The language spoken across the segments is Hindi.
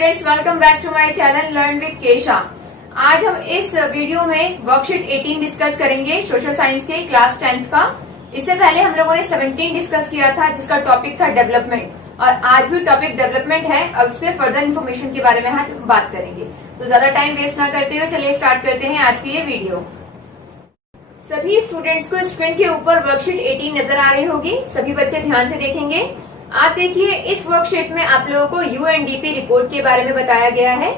Students, welcome back to my channel learn with Kesha. आज हम इस वीडियो में वर्कशीट 18 डिस्कस करेंगे सोशल साइंस के क्लास 10th का। इससे पहले हम लोगों ने 17 डिस्कस किया था जिसका टॉपिक था डेवलपमेंट, और आज भी टॉपिक डेवलपमेंट है और उसके फर्दर इन्फॉर्मेशन के बारे में आज हम बात करेंगे। तो ज्यादा टाइम वेस्ट ना करते हुए चलिए स्टार्ट करते हैं आज की ये वीडियो। सभी स्टूडेंट्स को स्क्रीन के ऊपर वर्कशीट 18 नजर आ रही होगी। सभी बच्चे ध्यान से देखेंगे। आप देखिए, इस वर्कशीट में आप लोगों को यूएनडीपी रिपोर्ट के बारे में बताया गया है,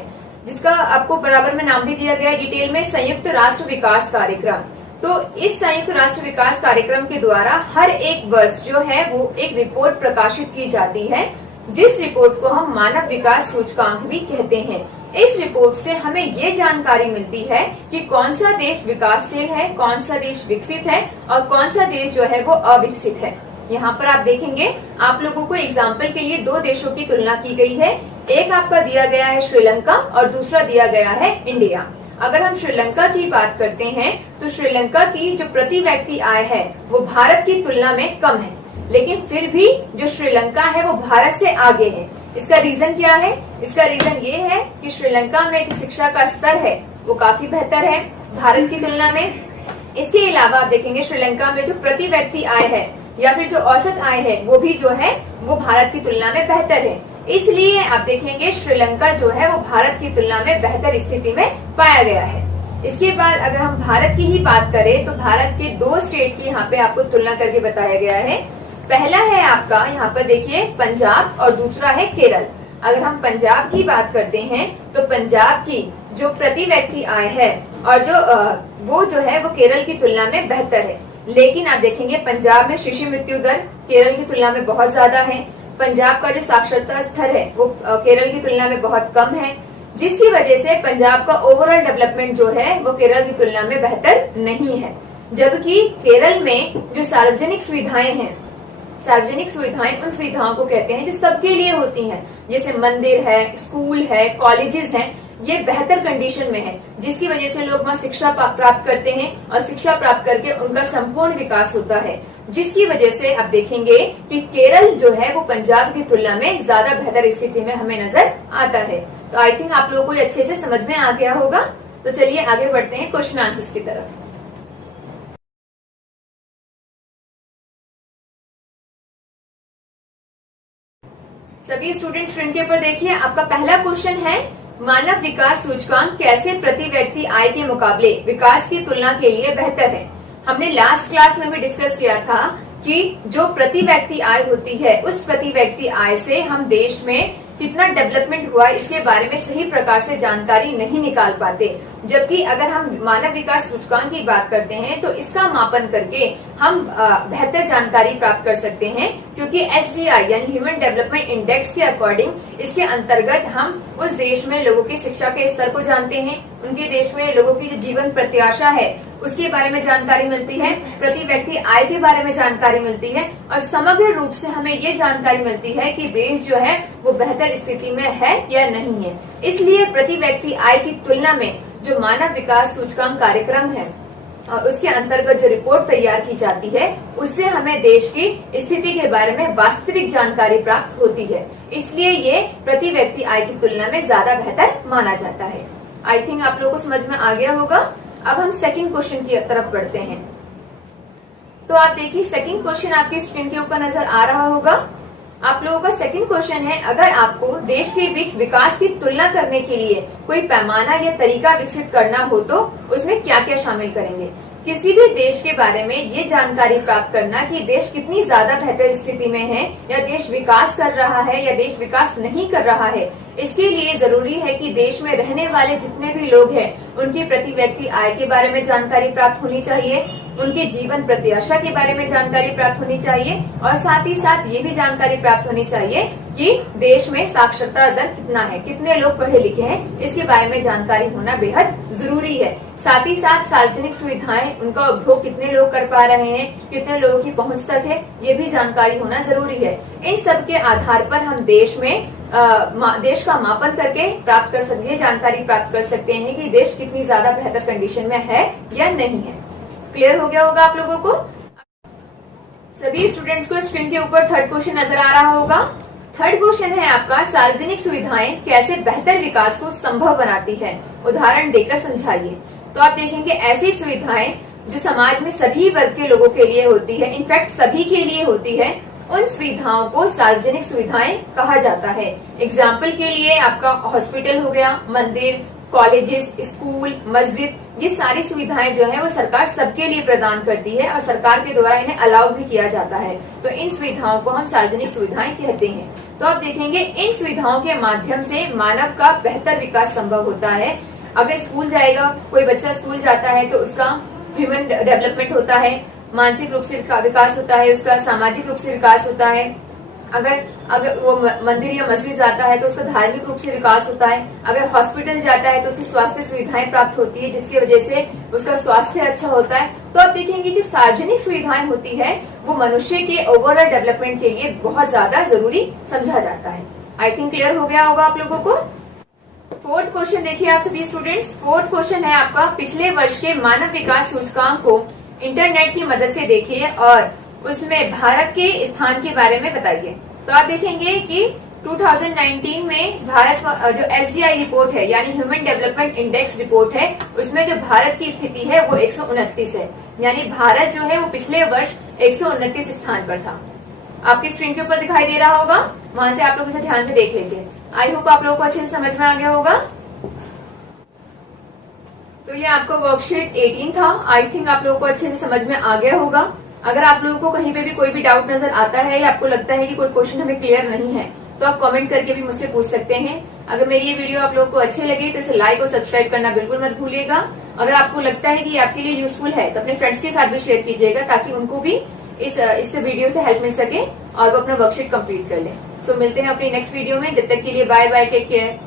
जिसका आपको बराबर में नाम भी दिया गया है डिटेल में, संयुक्त राष्ट्र विकास कार्यक्रम। तो इस संयुक्त राष्ट्र विकास कार्यक्रम के द्वारा हर एक वर्ष जो है वो एक रिपोर्ट प्रकाशित की जाती है, जिस रिपोर्ट को हम मानव विकास सूचकांक भी कहते हैं। इस रिपोर्ट से हमें ये जानकारी मिलती है कि कौन सा देश विकासशील है, कौन सा देश विकसित है और कौन सा देश जो है वो अविकसित है। यहाँ पर आप देखेंगे, आप लोगों को एग्जाम्पल के लिए दो देशों की तुलना की गई है। एक आपका दिया गया है श्रीलंका और दूसरा दिया गया है इंडिया। अगर हम श्रीलंका की बात करते हैं तो श्रीलंका की जो प्रति व्यक्ति आय है वो भारत की तुलना में कम है, लेकिन फिर भी जो श्रीलंका है वो भारत से आगे है। इसका रीजन क्या है? इसका रीजन ये है कि श्रीलंका में जो शिक्षा का स्तर है वो काफी बेहतर है भारत की तुलना में। इसके अलावा आप देखेंगे श्रीलंका में जो प्रति व्यक्ति आय है या फिर जो औसत आय है वो भी जो है वो भारत की तुलना में बेहतर है। इसलिए आप देखेंगे श्रीलंका जो है वो भारत की तुलना में बेहतर स्थिति में पाया गया है। इसके बाद अगर हम भारत की ही बात करें तो भारत के दो स्टेट की यहाँ पे आपको तुलना करके बताया गया है। पहला है आपका यहाँ पर देखिए पंजाब और दूसरा है केरल। अगर हम पंजाब की बात करते हैं तो पंजाब की जो प्रति व्यक्ति आय है और वो जो है वो केरल की तुलना में बेहतर है, लेकिन आप देखेंगे पंजाब में शिशु मृत्यु दर केरल की तुलना में बहुत ज्यादा है। पंजाब का जो साक्षरता स्तर है वो केरल की तुलना में बहुत कम है, जिसकी वजह से पंजाब का ओवरऑल डेवलपमेंट जो है वो केरल की तुलना में बेहतर नहीं है। जबकि केरल में जो सार्वजनिक सुविधाएं हैं, सार्वजनिक सुविधाएं उन सुविधाओं को कहते हैं जो सबके लिए होती हैं, जैसे मंदिर है, स्कूल है, कॉलेजेस हैं, ये बेहतर कंडीशन में है, जिसकी वजह से लोग वहाँ शिक्षा प्राप्त करते हैं और शिक्षा प्राप्त करके उनका संपूर्ण विकास होता है। जिसकी वजह से आप देखेंगे कि केरल जो है वो पंजाब की तुलना में ज्यादा बेहतर स्थिति में हमें नजर आता है। तो आई थिंक आप लोगों को ये अच्छे से समझ में आ गया होगा। तो चलिए आगे बढ़ते हैं क्वेश्चन आंसर्स की तरफ। सभी स्टूडेंट स्क्रीन के ऊपर देखिए, आपका पहला क्वेश्चन है मानव विकास सूचकांक कैसे प्रति व्यक्ति आय के मुकाबले विकास की तुलना के लिए बेहतर है। हमने लास्ट क्लास में भी डिस्कस किया था कि जो प्रति व्यक्ति आय होती है उस प्रति व्यक्ति आय से हम देश में कितना डेवलपमेंट हुआ इसके बारे में सही प्रकार से जानकारी नहीं निकाल पाते। जबकि अगर हम मानव विकास सूचकांक की बात करते हैं तो इसका मापन करके हम बेहतर जानकारी प्राप्त कर सकते हैं, क्योंकि SDI यानी ह्यूमन डेवलपमेंट इंडेक्स के अकॉर्डिंग इसके अंतर्गत हम उस देश में लोगों की शिक्षा के स्तर को जानते हैं, उनके देश में लोगों की जो जीवन प्रत्याशा है उसके बारे में जानकारी मिलती है, प्रति व्यक्ति आय के बारे में जानकारी मिलती है और समग्र रूप से हमें ये जानकारी मिलती है कि देश जो है वो बेहतर स्थिति में है या नहीं है। इसलिए प्रति व्यक्ति आय की तुलना में जो मानव विकास सूचकांक कार्यक्रम है और उसके अंतर्गत जो रिपोर्ट तैयार की जाती है उससे हमें देश की स्थिति के बारे में वास्तविक जानकारी प्राप्त होती है। इसलिए ये प्रति व्यक्ति आय की तुलना में ज्यादा बेहतर माना जाता है। आई थिंक आप लोगों को समझ में आ गया होगा। अब हम सेकंड क्वेश्चन की तरफ बढ़ते हैं। तो आप देखिए, सेकंड क्वेश्चन आपकी स्क्रीन के ऊपर नजर आ रहा होगा। आप लोगों का सेकंड क्वेश्चन है, अगर आपको देश के बीच विकास की तुलना करने के लिए कोई पैमाना या तरीका विकसित करना हो तो उसमें क्या क्या शामिल करेंगे। किसी भी देश के बारे में ये जानकारी प्राप्त करना कि देश कितनी ज्यादा बेहतर स्थिति में है या देश विकास कर रहा है या देश विकास नहीं कर रहा है, इसके लिए जरूरी है कि देश में रहने वाले जितने भी लोग हैं उनकी प्रति व्यक्ति आय के बारे में जानकारी प्राप्त होनी चाहिए, उनके जीवन प्रत्याशा के बारे में जानकारी प्राप्त होनी चाहिए और साथ ही साथ ये भी जानकारी प्राप्त होनी चाहिए कि देश में साक्षरता दर कितना है, कितने लोग पढ़े लिखे हैं, इसके बारे में जानकारी होना बेहद जरूरी है। साथ ही साथ सार्वजनिक सुविधाएं उनका उपभोग कितने लोग कर पा रहे हैं, कितने लोगों की पहुंच तक है, ये भी जानकारी होना जरूरी है। इन सब के आधार पर हम देश का मापन करके प्राप्त कर सकते हैं, जानकारी प्राप्त कर सकते हैं कि देश कितनी ज्यादा बेहतर कंडीशन में है या नहीं है। क्लियर हो गया होगा आप लोगों को। सभी स्टूडेंट्स को स्क्रीन के ऊपर थर्ड क्वेश्चन नजर आ रहा होगा। थर्ड क्वेश्चन है आपका, सार्वजनिक सुविधाएं कैसे बेहतर विकास को संभव बनाती है, उदाहरण देकर समझाइए। तो आप देखेंगे ऐसी सुविधाएं जो समाज में सभी वर्ग के लोगों के लिए होती है, इनफैक्ट सभी के लिए होती है, उन सुविधाओं को सार्वजनिक सुविधाएं कहा जाता है। एग्जाम्पल के लिए आपका हॉस्पिटल हो गया, मंदिर, कॉलेजेस, स्कूल, मस्जिद, ये सारी सुविधाएं जो है वो सरकार सबके लिए प्रदान करती है और सरकार के द्वारा इन्हें अलाउ भी किया जाता है। तो इन सुविधाओं को हम सार्वजनिक सुविधाएं कहते हैं। तो आप देखेंगे इन सुविधाओं के माध्यम से मानव का बेहतर विकास संभव होता है। अगर स्कूल जाएगा, कोई बच्चा स्कूल जाता है तो उसका ह्यूमन डेवलपमेंट होता है, मानसिक रूप से विकास होता है, उसका सामाजिक रूप से विकास होता है। अगर वो मंदिर या मस्जिद जाता है तो उसका धार्मिक रूप से विकास होता है। अगर हॉस्पिटल जाता है तो उसकी स्वास्थ्य सुविधाएं प्राप्त होती है, जिसकी वजह से उसका स्वास्थ्य अच्छा होता है। तो आप देखेंगे जो सार्वजनिक सुविधाएं होती है वो मनुष्य के ओवरऑल डेवलपमेंट के लिए बहुत ज्यादा जरूरी समझा जाता है। आई थिंक क्लियर हो गया होगा आप लोगों को। फोर्थ क्वेश्चन देखिए आप सभी स्टूडेंट्स। फोर्थ क्वेश्चन है आपका, पिछले वर्ष के मानव विकास सूचकांक को इंटरनेट की मदद से देखिए और उसमें भारत के स्थान के बारे में बताइए। तो आप देखेंगे कि 2019 में भारत जो SDI रिपोर्ट है यानी ह्यूमन डेवलपमेंट इंडेक्स रिपोर्ट है, उसमें जो भारत की स्थिति है वो 129 है। यानी भारत जो है वो पिछले वर्ष 129 स्थान पर था। आपकी स्क्रीन के ऊपर दिखाई दे रहा होगा, वहां से आप लोग इसे ध्यान से देख लीजिए। आई होप आप लोगों को अच्छे से समझ में आ गया होगा। तो ये आपका वर्कशीट 18 था। आई थिंक आप लोगों को अच्छे से समझ में आ गया होगा। अगर आप लोगों को कहीं पे भी कोई भी डाउट नजर आता है या आपको लगता है कि कोई क्वेश्चन हमें क्लियर नहीं है तो आप कमेंट करके भी मुझसे पूछ सकते हैं। अगर मेरी ये वीडियो आप लोगों को अच्छे लगे तो इसे लाइक और सब्सक्राइब करना बिल्कुल मत भूलिएगा। अगर आपको लगता है कि आपके लिए यूजफुल है तो अपने फ्रेंड्स के साथ भी शेयर कीजिएगा ताकि उनको भी इस वीडियो से हेल्प मिल सके और वो अपना वर्कशीट कंप्लीट कर ले। सो मिलते हैं अपनी नेक्स्ट वीडियो में। जब तक के लिए बाय बाय, टेक केयर।